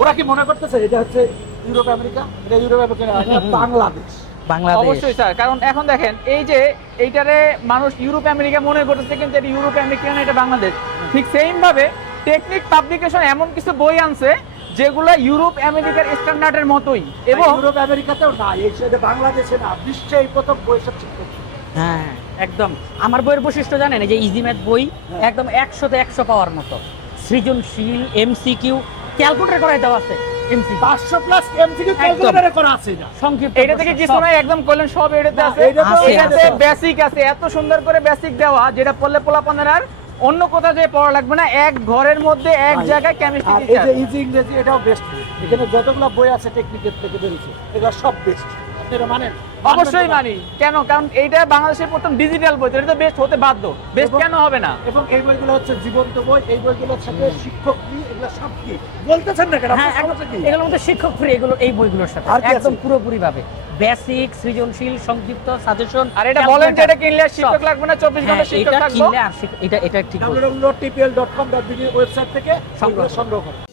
ওরা কি মনে করতেছে এটা হচ্ছে ইউরোপ আমেরিকা? এটা ইউরোপ আমেরিকা না, এটা বাংলাদেশ। বাংলাদেশ অবশ্যই স্যার, কারণ এখন দেখেন এই যে এইটারে মানুষ ইউরোপ আমেরিকা মনে করতেছে, কিন্তু এটা ইউরোপ আমেরিকা না, এটা বাংলাদেশ। ঠিক সেম ভাবে টেকনিক পাবলিকেশন এমন কিছু বই আনছে যেগুলো ইউরোপ আমেরিকার স্ট্যান্ডার্ডের মতোই, এবং ইউরোপ আমেরিকাতেও না, এই সাইডে বাংলাদেশে না, বিশ্বে এই প্রথম বই সব ঠিক করছে। হ্যাঁ একদম। আমার বইয়ের বৈশিষ্ট্য জানেন, এই যে ইজি ম্যাথ বই হ্যাঁ। একদম 100-তে 100 পাওয়ার মতো, সৃজনশীল, এমসিকিউ ক্যালকুলেটর করাই দেওয়া আছে, এমসিকিউ 500 প্লাস এমসিকিউ ক্যালকুলেটরে করা আছে না। সংক্ষিপ্ত এটা থেকে কিছু সব। নাই, একদম করলেন সব এটাতে না, আছে। এইটাতে আছে, এটাতে আছে। বেসিক আছে, এত সুন্দর করে বেসিক দেওয়া, যেটা পড়লে পোলাপানের আর অন্য কোথাও যে পড়া লাগবে না, এক ঘরের মধ্যে এক ভাই, জায়গায় কেমিস্ট্রি আর এই যে ইজি ইংরেজি এটাও বেস্ট। এখানে যতগুলো বই আছে টেকনিকের থেকে বেরিয়েছে, এগুলো সব বেস্ট। আপনারা মানেন? অবশ্যই মানবেন মানি। কেন? কারণ এইটা বাংলাদেশের প্রথম ডিজিটাল বই, তো এটা তো বেস্ট হতে বাধ্য। বেস্ট এবং- কেন হবে না? না। এবং এই বইগুলো হচ্ছে জীবন্ত বই, এই বইগুলোর সাথে শিক্ষক কি, এগুলো সব কি বলতেছেন না কেন? হ্যাঁ আপনার সমস্যা কি? এগুলোর মধ্যে শিক্ষক ফ্রি, এগুলো এই বইগুলোর সাথে আর কি আছে? একদম পুরোপুরি ভাবে বেসিক, সৃজনশীল, সংক্ষিপ্ত, সাজেশন। আর এটা বলেন যে এটা কিনলে আর শিক্ষক লাগবে না, 24 ঘন্টা শিক্ষক এটা থাকবো। কিনলে আর এটা ঠিক বলছেন। www.tpl.com.bd ওয়েবসাইট থেকে সংগ্রহ সংগ্রহ করুন।